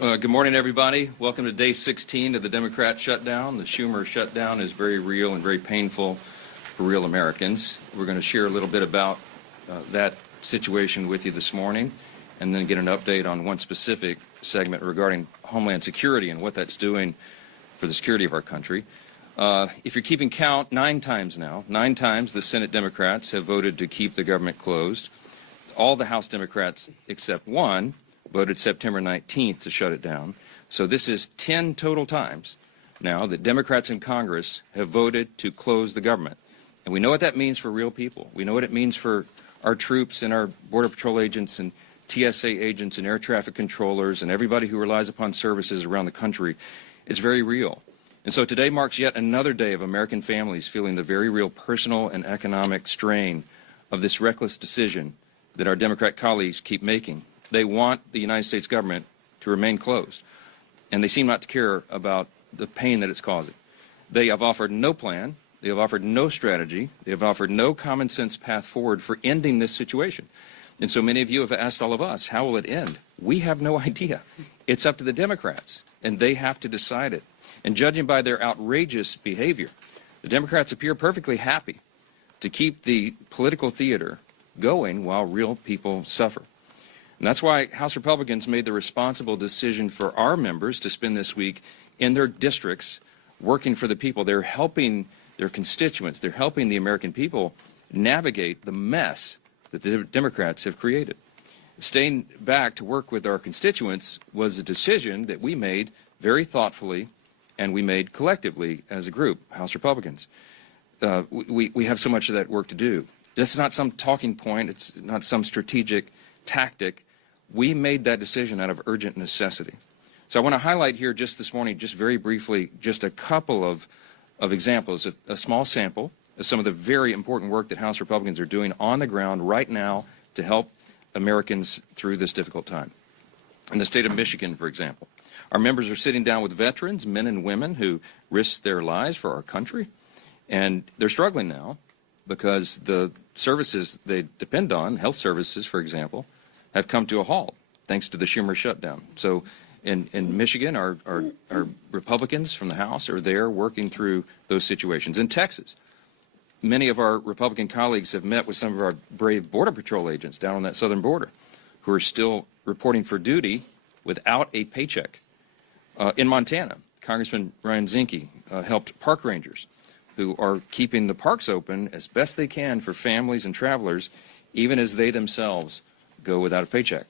Good morning, everybody. Welcome to day 16 of the Democrat shutdown. The Schumer shutdown is very real and very painful for real Americans. We're going to share a little bit about that situation with you this morning, and then get an update on one specific segment regarding Homeland Security and what that's doing for the security of our country. If you're keeping count, 9 times the Senate Democrats have voted to keep the government closed. All the House Democrats except one voted September 19th to shut it down. So this is 10 total times now that Democrats in Congress have voted to close the government. And we know what that means for real people. We know what it means for our troops and our Border Patrol agents and TSA agents and air traffic controllers and everybody who relies upon services around the country. It's very real. And so today marks yet another day of American families feeling the very real personal and economic strain of this reckless decision that our Democrat colleagues keep making. They want the United States government to remain closed, and they seem not to care about the pain that it's causing. They have offered no plan. They have offered no strategy. They have offered no common sense path forward for ending this situation. And so many of you have asked all of us, how will it end? We have no idea. It's up to the Democrats, and they have to decide it. And judging by their outrageous behavior, the Democrats appear perfectly happy to keep the political theater going while real people suffer. And that's why House Republicans made the responsible decision for our members to spend this week in their districts working for the people. They're helping their constituents. They're helping the American people navigate the mess that the Democrats have created. Staying back to work with our constituents was a decision that we made very thoughtfully, and we made collectively as a group, House Republicans. We have so much of that work to do. This is not some talking point. It's not some strategic tactic. We made that decision out of urgent necessity. So I want to highlight here just this morning, just very briefly, just a couple of examples, a small sample of some of the very important work that House Republicans are doing on the ground right now to help Americans through this difficult time. In the state of Michigan, for example, our members are sitting down with veterans, men and women who risked their lives for our country, and they're struggling now because the services they depend on, health services, for example, have come to a halt thanks to the Schumer shutdown. So in Michigan, our Republicans from the House are there working through those situations. In Texas, many of our Republican colleagues have met with some of our brave Border Patrol agents down on that southern border who are still reporting for duty without a paycheck. In Montana, Congressman Ryan Zinke helped park rangers who are keeping the parks open as best they can for families and travelers, even as they themselves go without a paycheck.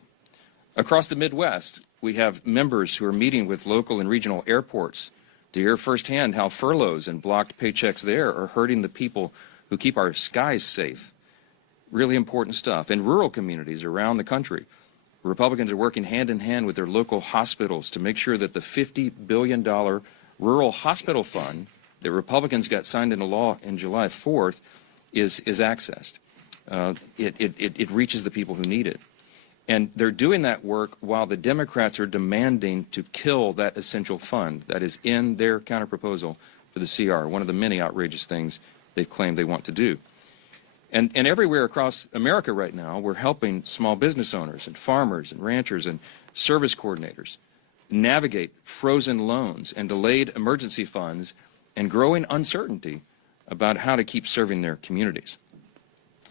Across the Midwest, we have members who are meeting with local and regional airports to hear firsthand how furloughs and blocked paychecks there are hurting the people who keep our skies safe. Really important stuff. In rural communities around the country, Republicans are working hand in hand with their local hospitals to make sure that the $50 billion rural hospital fund that Republicans got signed into law in July 4th is accessed. It reaches the people who need it. And they're doing that work while the Democrats are demanding to kill that essential fund that is in their counterproposal for the CR, one of the many outrageous things they claim they want to do. And everywhere across America right now, we're helping small business owners and farmers and ranchers and service coordinators navigate frozen loans and delayed emergency funds and growing uncertainty about how to keep serving their communities.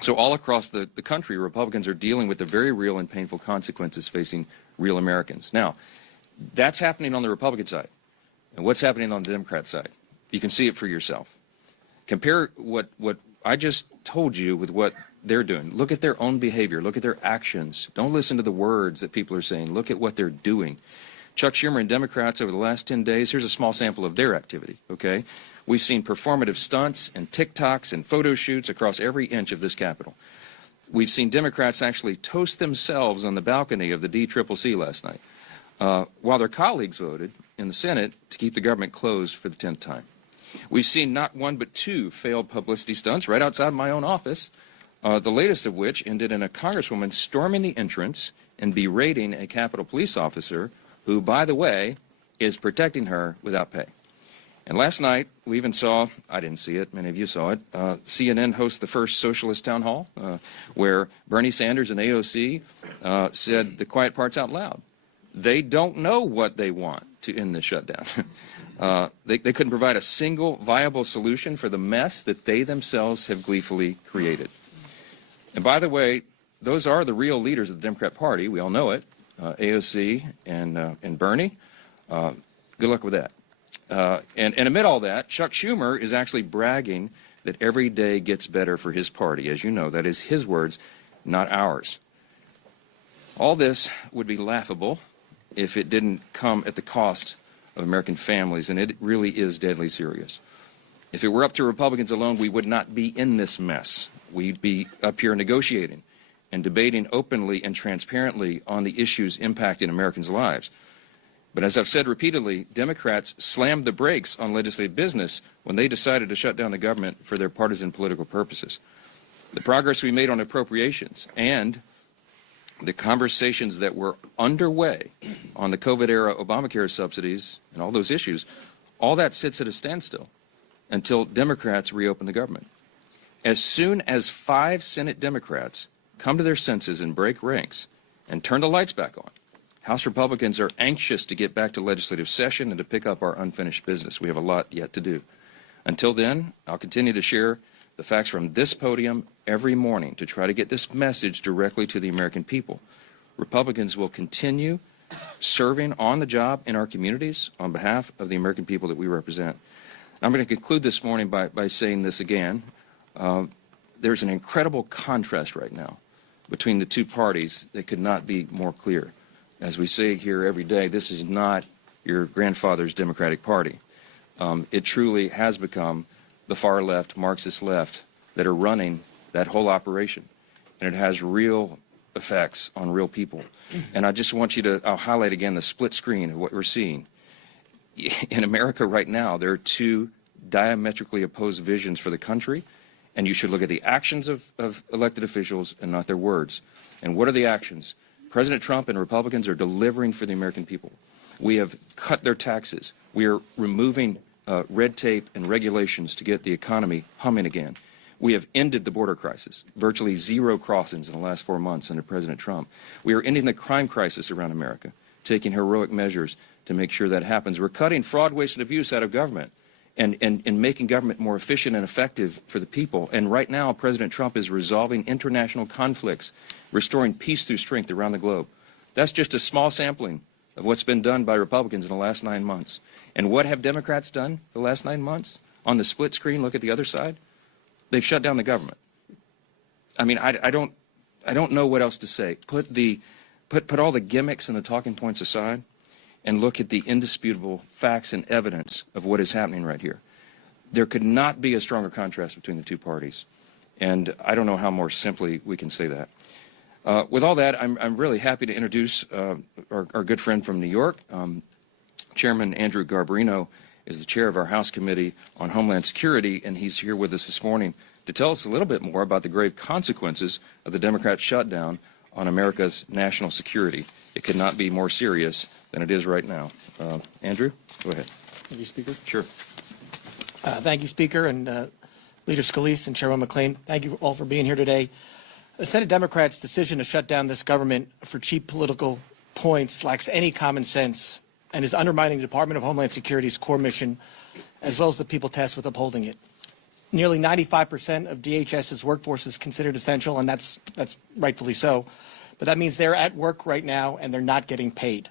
So all across the country, Republicans are dealing with the very real and painful consequences facing real Americans. Now, that's happening on the Republican side. And what's happening on the Democrat side? You can see it for yourself. Compare what I just told you with what they're doing. Look at their own behavior. Look at their actions. Don't listen to the words that people are saying. Look at what they're doing. Chuck Schumer and Democrats over the last 10 days, here's a small sample of their activity, okay? We've seen performative stunts and TikToks and photo shoots across every inch of this Capitol. We've seen Democrats actually toast themselves on the balcony of the DCCC last night, while their colleagues voted in the Senate to keep the government closed for the 10th time. We've seen not one but 2 failed publicity stunts right outside my own office, the latest of which ended in a congresswoman storming the entrance and berating a Capitol police officer who, by the way, is protecting her without pay. And last night, we even saw, I didn't see it, many of you saw it, CNN host the first socialist town hall, where Bernie Sanders and AOC said the quiet parts out loud. They don't know what they want to end the shutdown. They couldn't provide a single viable solution for the mess that they themselves have gleefully created. And by the way, those are the real leaders of the Democrat Party. We all know it, AOC and Bernie. Good luck with that. And amid all that, Chuck Schumer is actually bragging that every day gets better for his party. As you know, that is his words, not ours. All this would be laughable if it didn't come at the cost of American families, and it really is deadly serious. If it were up to Republicans alone, we would not be in this mess. We'd be up here negotiating and debating openly and transparently on the issues impacting Americans' lives. But as I've said repeatedly, Democrats slammed the brakes on legislative business when they decided to shut down the government for their partisan political purposes. The progress we made on appropriations and the conversations that were underway on the COVID-era Obamacare subsidies and all those issues, all that sits at a standstill until Democrats reopen the government. As soon as 5 Senate Democrats come to their senses and break ranks and turn the lights back on, House Republicans are anxious to get back to legislative session and to pick up our unfinished business. We have a lot yet to do. Until then, I'll continue to share the facts from this podium every morning to try to get this message directly to the American people. Republicans will continue serving on the job in our communities on behalf of the American people that we represent. I'm going to conclude this morning by saying this again. There's an incredible contrast right now between the two parties that could not be more clear. As we say here every day, this is not your grandfather's Democratic Party. It truly has become the far left, Marxist left, that are running that whole operation. And it has real effects on real people. And I just want you to, I'll highlight again the split screen of what we're seeing. In America right now, there are 2 diametrically opposed visions for the country, and you should look at the actions of elected officials and not their words. And what are the actions? President Trump and Republicans are delivering for the American people. We have cut their taxes. We are removing red tape and regulations to get the economy humming again. We have ended the border crisis, virtually 0 crossings in the last 4 months under President Trump. We are ending the crime crisis around America, taking heroic measures to make sure that happens. We're cutting fraud, waste, and abuse out of government and making government more efficient and effective for the people. And right now, President Trump is resolving international conflicts, restoring peace through strength around the globe. That's just a small sampling of what's been done by Republicans in the last 9 months. And what have Democrats done the last 9 months? On the split screen, look at the other side. They've shut down the government. I mean, I don't know what else to say. Put all the gimmicks and the talking points aside and look at the indisputable facts and evidence of what is happening right here. There could not be a stronger contrast between the two parties. And I don't know how more simply we can say that. With all that, I'm really happy to introduce our good friend from New York. Chairman Andrew Garbarino is the chair of our House Committee on Homeland Security, and he's here with us this morning to tell us a little bit more about the grave consequences of the Democrat shutdown on America's national security. It could not be more serious than it is right now. Andrew, go ahead. Thank you, Speaker. Sure. Thank you, Speaker, and Leader Scalise and Chairman McClain. Thank you all for being here today. The Senate Democrats' decision to shut down this government for cheap political points lacks any common sense and is undermining the Department of Homeland Security's core mission, as well as the people tasked with upholding it. Nearly 95% of DHS's workforce is considered essential, and that's rightfully so. But that means they're at work right now, and they're not getting paid.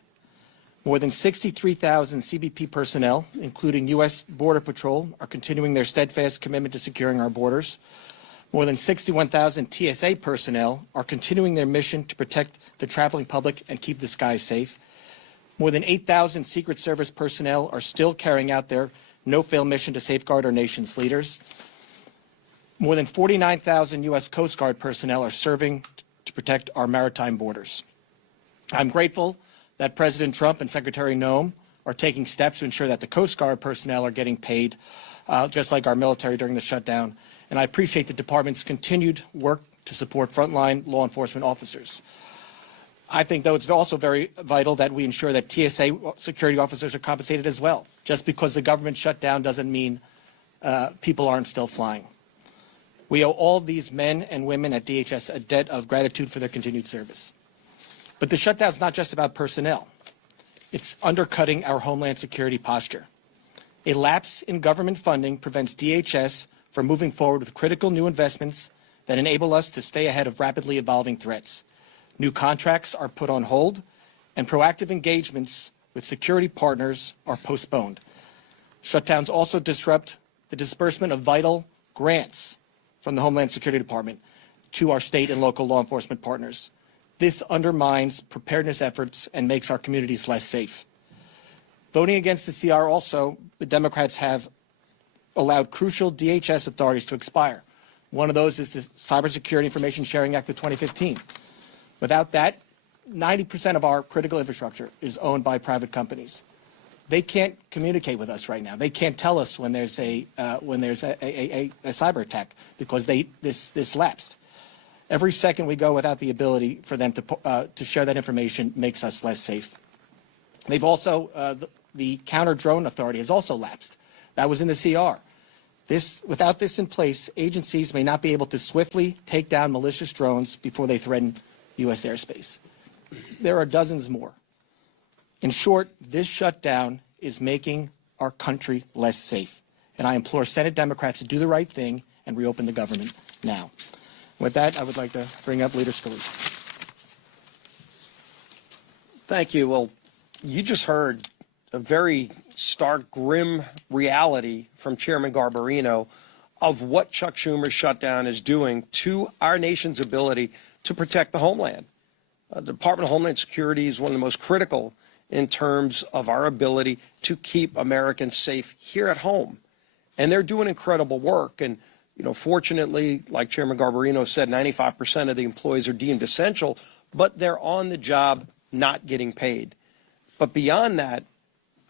More than 63,000 CBP personnel, including U.S. Border Patrol, are continuing their steadfast commitment to securing our borders. More than 61,000 TSA personnel are continuing their mission to protect the traveling public and keep the skies safe. More than 8,000 Secret Service personnel are still carrying out their no-fail mission to safeguard our nation's leaders. More than 49,000 U.S. Coast Guard personnel are serving to protect our maritime borders. I'm grateful that President Trump and Secretary Noem are taking steps to ensure that the Coast Guard personnel are getting paid, just like our military during the shutdown. And I appreciate the department's continued work to support frontline law enforcement officers. I think, though, it's also very vital that we ensure that TSA security officers are compensated as well. Just because the government shut down doesn't mean people aren't still flying. We owe all these men and women at DHS a debt of gratitude for their continued service. But the shutdown is not just about personnel. It's undercutting our homeland security posture. A lapse in government funding prevents DHS from moving forward with critical new investments that enable us to stay ahead of rapidly evolving threats. New contracts are put on hold, and proactive engagements with security partners are postponed. Shutdowns also disrupt the disbursement of vital grants from the Homeland Security Department to our state and local law enforcement partners. This undermines preparedness efforts and makes our communities less safe. Voting against the CR also, the Democrats have allowed crucial DHS authorities to expire. One of those is the Cybersecurity Information Sharing Act of 2015. Without that, 90% of our critical infrastructure is owned by private companies. They can't communicate with us right now. They can't tell us when there's a cyber attack because this lapsed. Every second we go without the ability for them to share that information makes us less safe. They've also the counter drone authority has also lapsed. That was in the CR. Without this in place, agencies may not be able to swiftly take down malicious drones before they threaten U.S. airspace. There are dozens more. In short, this shutdown is making our country less safe. And I implore Senate Democrats to do the right thing and reopen the government now. With that, I would like to bring up Leader Scalise. Thank you. Well, you just heard a very stark, grim reality from Chairman Garbarino of what Chuck Schumer's shutdown is doing to our nation's ability to protect the homeland. The Department of Homeland Security is one of the most critical in terms of our ability to keep Americans safe here at home. And they're doing incredible work. And, you know, fortunately, like Chairman Garbarino said, 95% of the employees are deemed essential, but they're on the job not getting paid. But beyond that,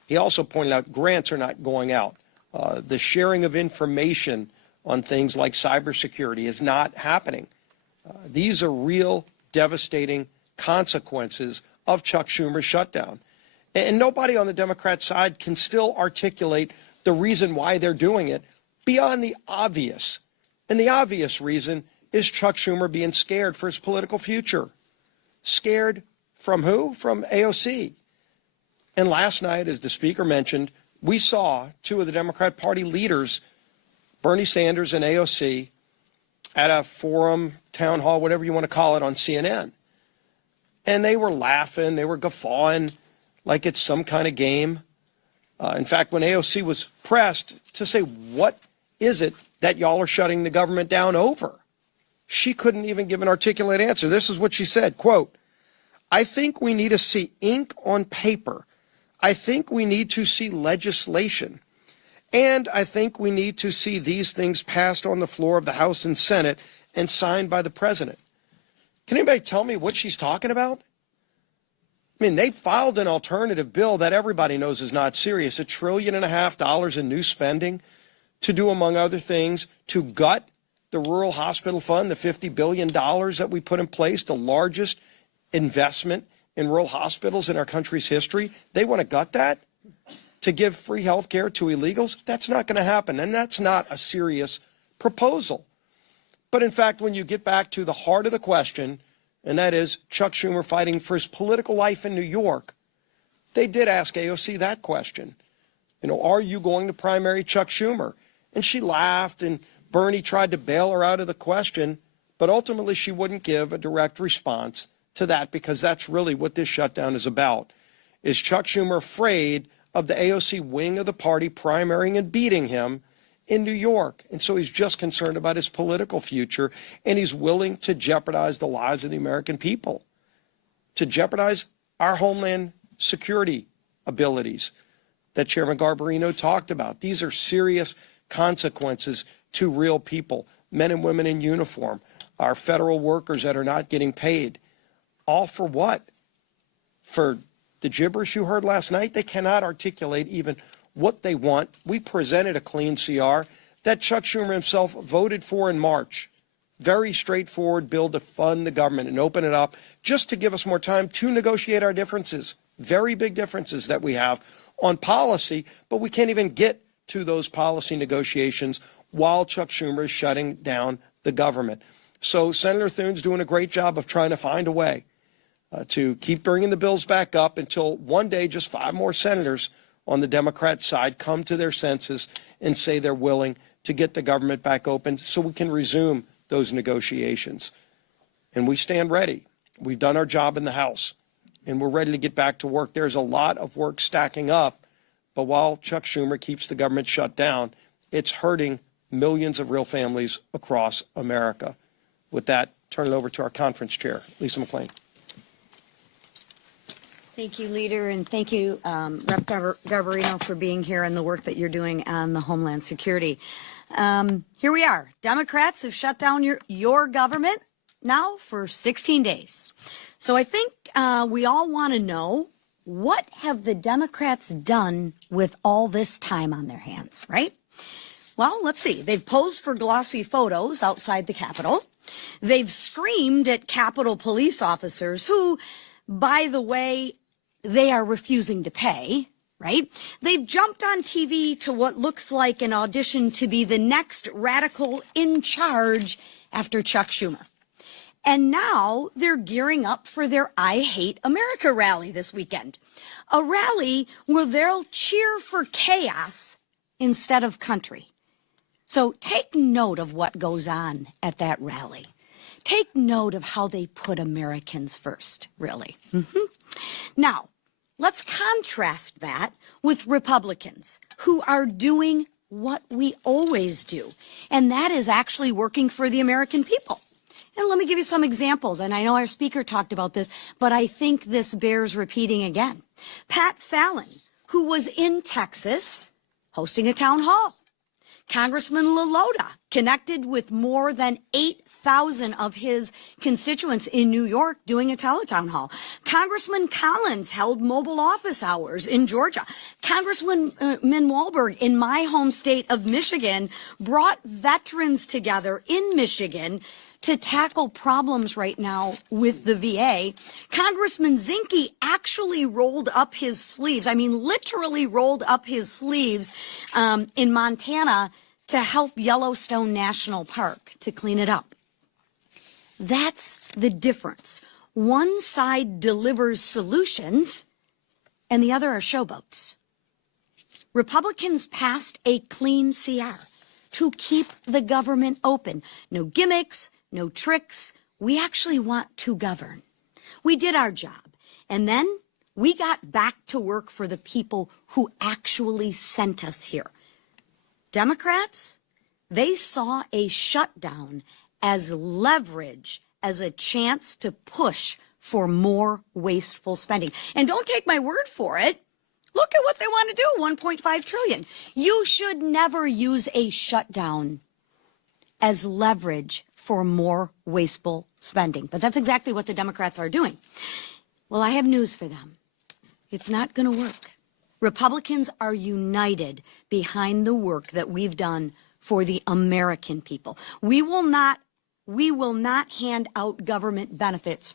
he also pointed out grants are not going out. The sharing of information on things like cybersecurity is not happening. These are real devastating consequences of Chuck Schumer's shutdown. And nobody on the Democrat side can still articulate the reason why they're doing it beyond the obvious. And the obvious reason is Chuck Schumer being scared for his political future. Scared from who? From AOC. And last night, as the speaker mentioned, we saw two of the Democrat Party leaders, Bernie Sanders and AOC, at a forum, town hall, whatever you want to call it, on CNN. And they were laughing, they were guffawing like it's some kind of game. In fact, when AOC was pressed to say, what is it that y'all are shutting the government down over? She couldn't even give an articulate answer. This is what she said, quote, I think we need to see ink on paper. I think we need to see legislation. And I think we need to see these things passed on the floor of the House and Senate and signed by the president. Can anybody tell me what she's talking about? I mean, they filed an alternative bill that everybody knows is not serious, $1.5 trillion in new spending to do, among other things, to gut the rural hospital fund, the $50 billion that we put in place, the largest investment in rural hospitals in our country's history. They want to gut that to give free health care to illegals. That's not going to happen, and that's not a serious proposal. But in fact, when you get back to the heart of the question, and that is Chuck Schumer fighting for his political life in New York, they did ask AOC that question. You know, are you going to primary Chuck Schumer? And she laughed, and Bernie tried to bail her out of the question, but ultimately she wouldn't give a direct response to that, because that's really what this shutdown is about. Is Chuck Schumer afraid of the AOC wing of the party primarying and beating him in New York? And so he's just concerned about his political future, and he's willing to jeopardize the lives of the American people, to jeopardize our homeland security abilities that Chairman Garbarino talked about. These are serious consequences to real people, men and women in uniform, our federal workers that are not getting paid. All for what? For the gibberish you heard last night? They cannot articulate even what they want. We presented a clean CR that Chuck Schumer himself voted for in March. Very straightforward bill to fund the government and open it up just to give us more time to negotiate our differences. Very big differences that we have on policy, but we can't even get to those policy negotiations while Chuck Schumer is shutting down the government. So Senator Thune's doing a great job of trying to find a way. to keep bringing the bills back up until one day just 5 more senators on the Democrat side come to their senses and say they're willing to get the government back open so we can resume those negotiations. And we stand ready. We've done our job in the House, and we're ready to get back to work. There's a lot of work stacking up, but while Chuck Schumer keeps the government shut down, it's hurting millions of real families across America. With that, turn it over to our conference chair, Lisa McClain. Thank you, Leader, and thank you, Rep. Garbarino, for being here and the work that you're doing on the Homeland Security. Here we are. Democrats have shut down your government now for 16 days. So I think we all want to know, what have the Democrats done with all this time on their hands, right? Well, let's see. They've posed for glossy photos outside the Capitol. They've screamed at Capitol police officers who, by the way, they are refusing to pay, right? They've jumped on TV to what looks like an audition to be the next radical in charge after Chuck Schumer. And now they're gearing up for their I Hate America rally this weekend. A rally where they'll cheer for chaos instead of country. So take note of what goes on at that rally. Take note of how they put Americans first, really. Now, let's contrast that with Republicans who are doing what we always do, and that is actually working for the American people. And let me give you some examples, and I know our speaker talked about this, but I think this bears repeating again. Pat Fallon, who was in Texas hosting a town hall. Congressman LaLota connected with more than 8,000 of his constituents in New York doing a teletown hall. Congressman Collins held mobile office hours in Georgia. Congressman Walberg in my home state of Michigan brought veterans together in Michigan to tackle problems right now with the VA. Congressman Zinke actually rolled up his sleeves, I mean literally rolled up his sleeves in Montana to help Yellowstone National Park to clean it up. That's the difference. One side delivers solutions and the other are showboats. Republicans passed a clean CR to keep the government open. No gimmicks, no tricks. We actually want to govern. We did our job. And then we got back to work for the people who actually sent us here. Democrats, they saw a shutdown as leverage, as a chance to push for more wasteful spending. And don't take my word for it. Look at what they want to do, $1.5 trillion. You should never use a shutdown as leverage for more wasteful spending. But that's exactly what the Democrats are doing. Well, I have news for them. It's not going to work. Republicans are united behind the work that we've done for the American people. We will not hand out government benefits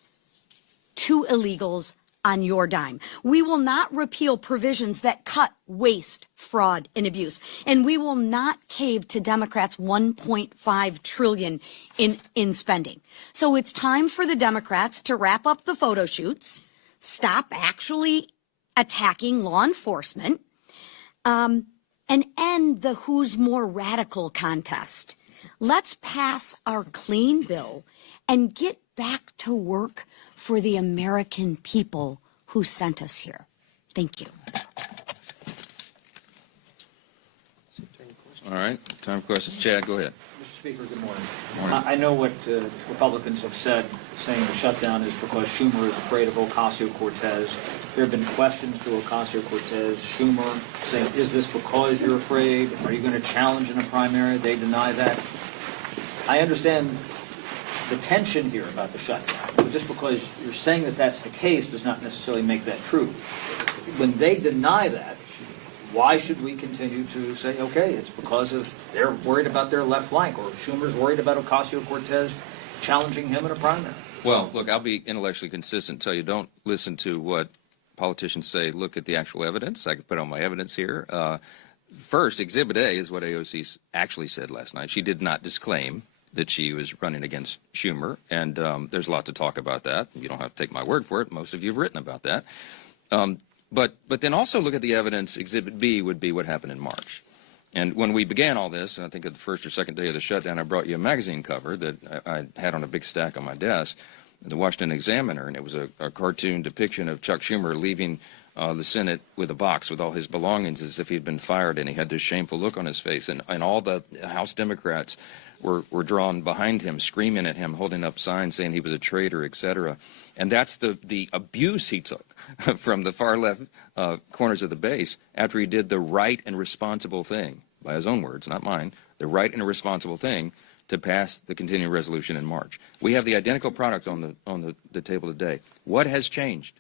to illegals on your dime. We will not repeal provisions that cut waste, fraud, and abuse. And we will not cave to Democrats' $1.5 trillion in spending. So it's time for the Democrats to wrap up the photo shoots, stop actually attacking law enforcement, and end the who's more radical contest. Let's pass our clean bill and get back to work for the American people who sent us here. Thank you. All right, time for questions. Chad, go ahead. Mr. Speaker, good morning. Morning. I know what Republicans have said, saying the shutdown is because Schumer is afraid of Ocasio-Cortez. There have been questions to Ocasio-Cortez, Schumer, saying, is this because you're afraid? Are you going to challenge in a primary? They deny that. I understand the tension here about the shutdown, but just because you're saying that that's the case does not necessarily make that true. When they deny that, why should we continue to say, okay, it's because of they're worried about their left flank, or Schumer's worried about Ocasio-Cortez challenging him in a primary? Well, look, I'll be intellectually consistent and tell you don't listen to what politicians say. Look at the actual evidence. I can put on my evidence here. First, Exhibit A is what AOC actually said last night. She did not disclaim that she was running against Schumer, and there's a lot to talk about that. You don't have to take my word for it. Most of you have written about that. But then also look at the evidence. Exhibit B would be what happened in March. And when we began all this, and I think at the first or second day of the shutdown, I brought you a magazine cover that I had on a big stack on my desk, the Washington Examiner, and it was a cartoon depiction of Chuck Schumer leaving the Senate with a box with all his belongings as if he'd been fired, and he had this shameful look on his face. And all the House Democrats were drawn behind him, screaming at him, holding up signs saying he was a traitor, etc. And that's the abuse he took from the far left corners of the base after he did the right and responsible thing, by his own words, not mine, the right and responsible thing to pass the continuing resolution in March. We have the identical product on the table today. What has changed?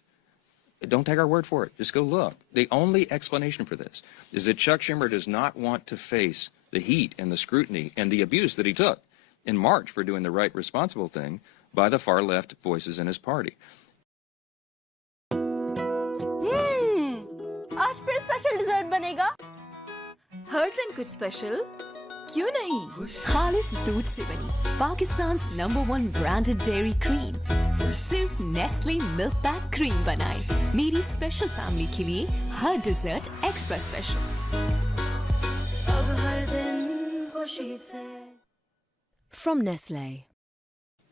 Don't take our word for it. Just go look. The only explanation for this is that Chuck Schumer does not want to face the heat and the scrutiny and the abuse that he took in March for doing the right, responsible thing by the far left voices in his party. आज फिर special dessert बनेगा हर दिन कुछ special क्यों नहीं खालिस दूध से बनी पाकिस्तान #1 ब्रांडेड डेयरी क्रीम सिर्फ नेस्ले मिल्क पैक क्रीम बनाए मेरी स्पेशल फैमिली के लिए हर डिजर्ट एक्स्ट्रा स्पेशल अब हर दिन खुशी से from Nestle.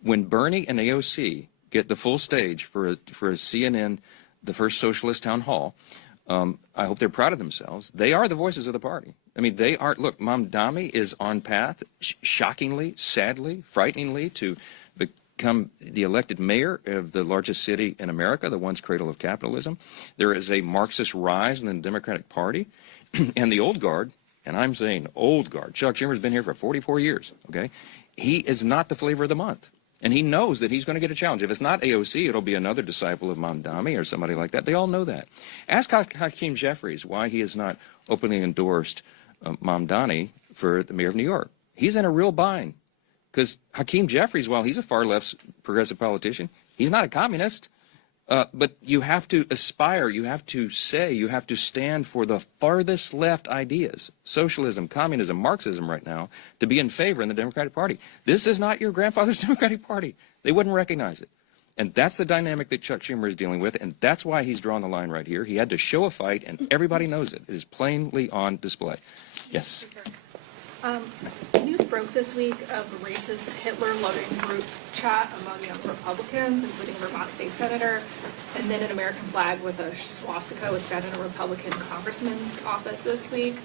When Bernie and AOC get the full stage for a CNN, the first socialist town hall, I hope they're proud of themselves. They are the voices of the party. I mean, they are. Look, Mamdani is on path, shockingly, sadly, frighteningly, to become the elected mayor of the largest city in America, the once cradle of capitalism. There is a Marxist rise in the Democratic Party, and the old guard, and I'm saying old guard, Chuck Schumer's been here for 44 years, okay? He is not the flavor of the month. And he knows that he's going to get a challenge. If it's not AOC, it'll be another disciple of Mamdani or somebody like that. They all know that. Ask Hakeem Jeffries why he has not openly endorsed Mamdani for the mayor of New York. He's in a real bind. Because Hakeem Jeffries, while he's a far-left progressive politician, he's not a communist. But you have to aspire, you have to say, you have to stand for the farthest left ideas, socialism, communism, Marxism right now, to be in favor in the Democratic Party. This is not your grandfather's Democratic Party. They wouldn't recognize it. And that's the dynamic that Chuck Schumer is dealing with, and that's why he's drawn the line right here. He had to show a fight, and everybody knows it. It is plainly on display. Yes. News broke this week of a racist Hitler-loving group chat among young Republicans, including Vermont State Senator, and then an American flag with a swastika was found in a Republican congressman's office this week.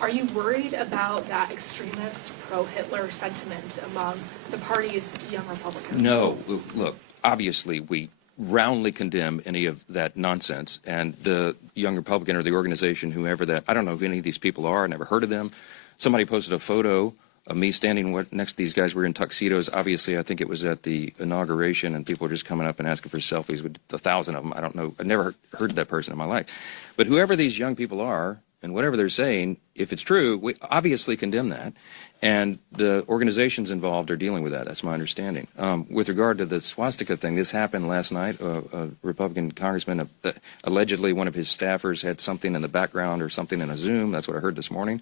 Are you worried about that extremist pro-Hitler sentiment among the party's young Republicans? No. Look, obviously we roundly condemn any of that nonsense, and the young Republican or the organization, whoever that, I don't know who any of these people are, I never heard of them. Somebody posted a photo of me standing next to these guys. We're in tuxedos. Obviously, I think it was at the inauguration, and people were just coming up and asking for selfies with 1,000 of them. I don't know. I've never heard of that person in my life. But whoever these young people are, and whatever they're saying, if it's true, we obviously condemn that. And the organizations involved are dealing with that. That's my understanding. With regard to the swastika thing, this happened last night. A Republican congressman, allegedly one of his staffers had something in the background or something in a Zoom. That's what I heard this morning.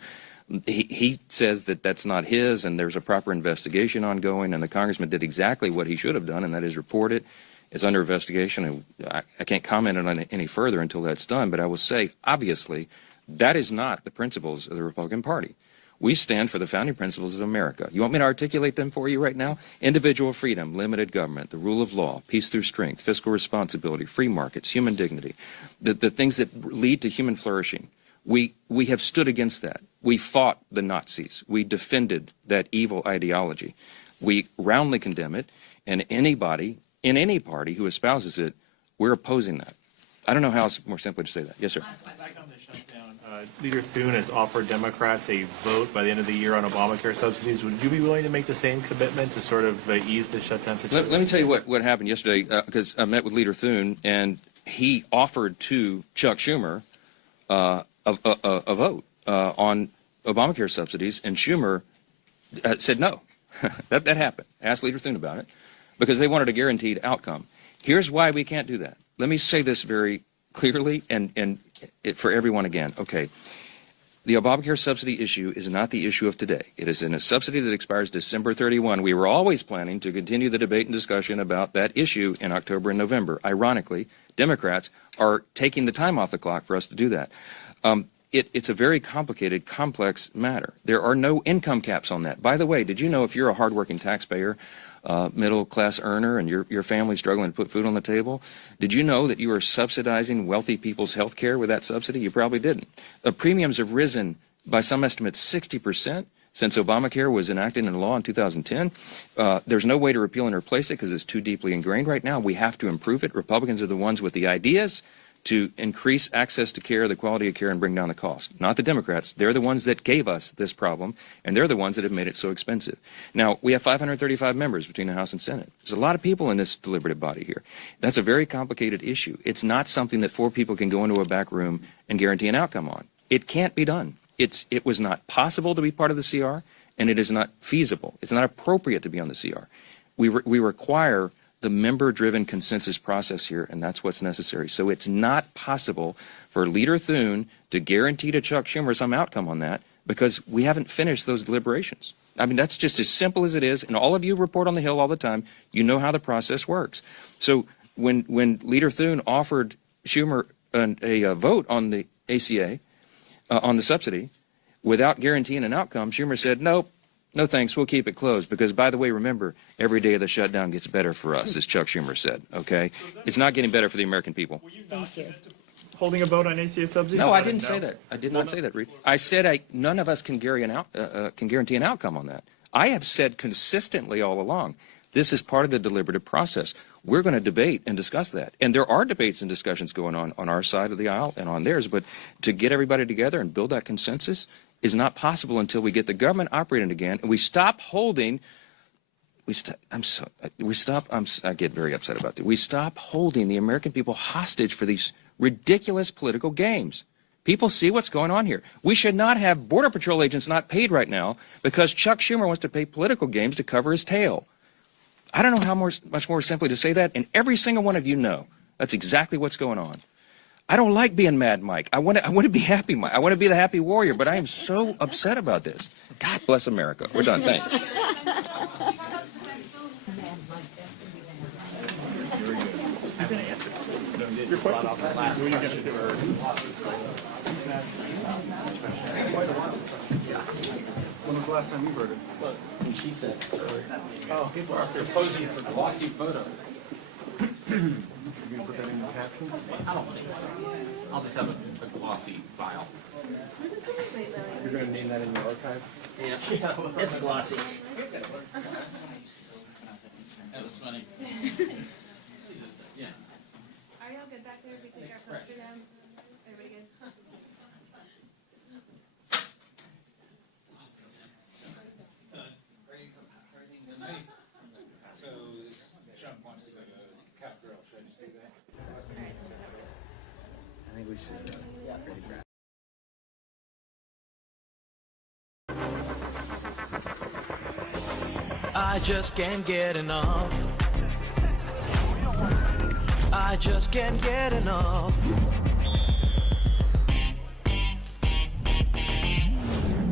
He says that that's not his, and there's a proper investigation ongoing, and the congressman did exactly what he should have done, and that is report it. It's under investigation, and I can't comment on it any further until that's done, but I will say, obviously, that is not the principles of the Republican Party. We stand for the founding principles of America. You want me to articulate them for you right now? Individual freedom, limited government, the rule of law, peace through strength, fiscal responsibility, free markets, human dignity, the things that lead to human flourishing. We have stood against that. We fought the Nazis. We defended that evil ideology. We roundly condemn it, and anybody in any party who espouses it, we're opposing that. I don't know how else more simply to say that. Yes, sir. Back on the shutdown, Leader Thune has offered Democrats a vote by the end of the year on Obamacare subsidies. Would you be willing to make the same commitment to sort of ease the shutdown situation? Let me tell you what happened yesterday, because I met with Leader Thune, and he offered to Chuck Schumer a vote on Obamacare subsidies, and Schumer said no. that happened. I asked Leader Thune about it because they wanted a guaranteed outcome. Here's why we can't do that. Let me say this very clearly and for everyone again. Okay, The Obamacare subsidy issue is not the issue of today. It is in a subsidy that expires December 31. We were always planning to continue the debate and discussion about that issue in October and November. Ironically, Democrats are taking the time off the clock for us to do that. It's a very complicated, complex matter. There are no income caps on that. By the way, did you know if you're a hardworking taxpayer, middle-class earner, and your family's struggling to put food on the table, did you know that you are subsidizing wealthy people's health care with that subsidy? You probably didn't. Premiums have risen by some estimates 60% since Obamacare was enacted into law in 2010. There's no way to repeal and replace it because it's too deeply ingrained right now. We have to improve it. Republicans are the ones with the ideas to increase access to care, the quality of care, and bring down the cost. Not the Democrats. They're the ones that gave us this problem, and they're the ones that have made it so expensive. Now, we have 535 members between the House and Senate. There's a lot of people in this deliberative body here. That's a very complicated issue. It's not something that 4 people can go into a back room and guarantee an outcome on. It can't be done. It was not possible to be part of the CR, and it is not feasible. It's not appropriate to be on the CR. We require the member-driven consensus process here, and that's what's necessary. So it's not possible for Leader Thune to guarantee to Chuck Schumer some outcome on that because we haven't finished those deliberations. I mean, that's just as simple as it is, and all of you report on the Hill all the time. You know how the process works. So when Leader Thune offered Schumer a vote on the ACA, on the subsidy, without guaranteeing an outcome, Schumer said, nope, no thanks, we'll keep it closed. Because, by the way, remember, every day of the shutdown gets better for us, as Chuck Schumer said, okay? It's not getting better for the American people. Thank you. Holding a vote on ACA subsidies? No, I didn't say that. I did not say that, Reed. I said none of us can guarantee an outcome on that. I have said consistently all along, this is part of the deliberative process. We're going to debate and discuss that. And there are debates and discussions going on our side of the aisle and on theirs. But to get everybody together and build that consensus is not possible until we get the government operating again and we stop holding. I get very upset about that. We stop holding the American people hostage for these ridiculous political games. People see what's going on here. We should not have Border Patrol agents not paid right now because Chuck Schumer wants to play political games to cover his tail. I don't know how much more simply to say that, and every single one of you know that's exactly what's going on. I don't like being Mad Mike. I want to be Happy Mike. I want to be the happy warrior, but I am so upset about this. God bless America. We're done. Thanks. When was the last time you heard it? When she said, oh, people are out there posing for glossy photos. You gonna put that in the caption? I don't think so. I'll just have a glossy file. You're gonna name that in your archive? Yeah. It's glossy. That was funny. Yeah. Are y'all good back there if we take our poster down? Everybody good? So Trump wants to go to Cap Grill. Should I just do that? I think we should. I just can't get enough. I just can't get enough.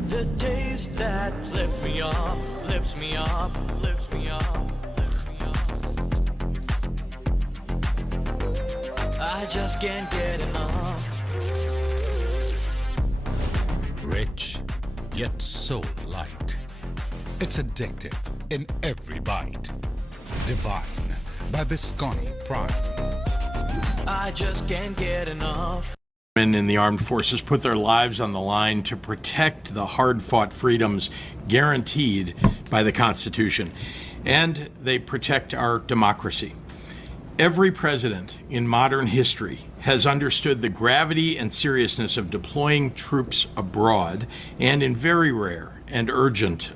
The taste that lifts me up, lifts me up, lifts me up, lifts me up. I just can't get enough. Rich, yet so light. It's addictive in every bite. Divine by Visconi Prime. I just can't get enough. Men in the armed forces put their lives on the line to protect the hard-fought freedoms guaranteed by the Constitution, and they protect our democracy. Every president in modern history has understood the gravity and seriousness of deploying troops abroad, and in very rare and urgent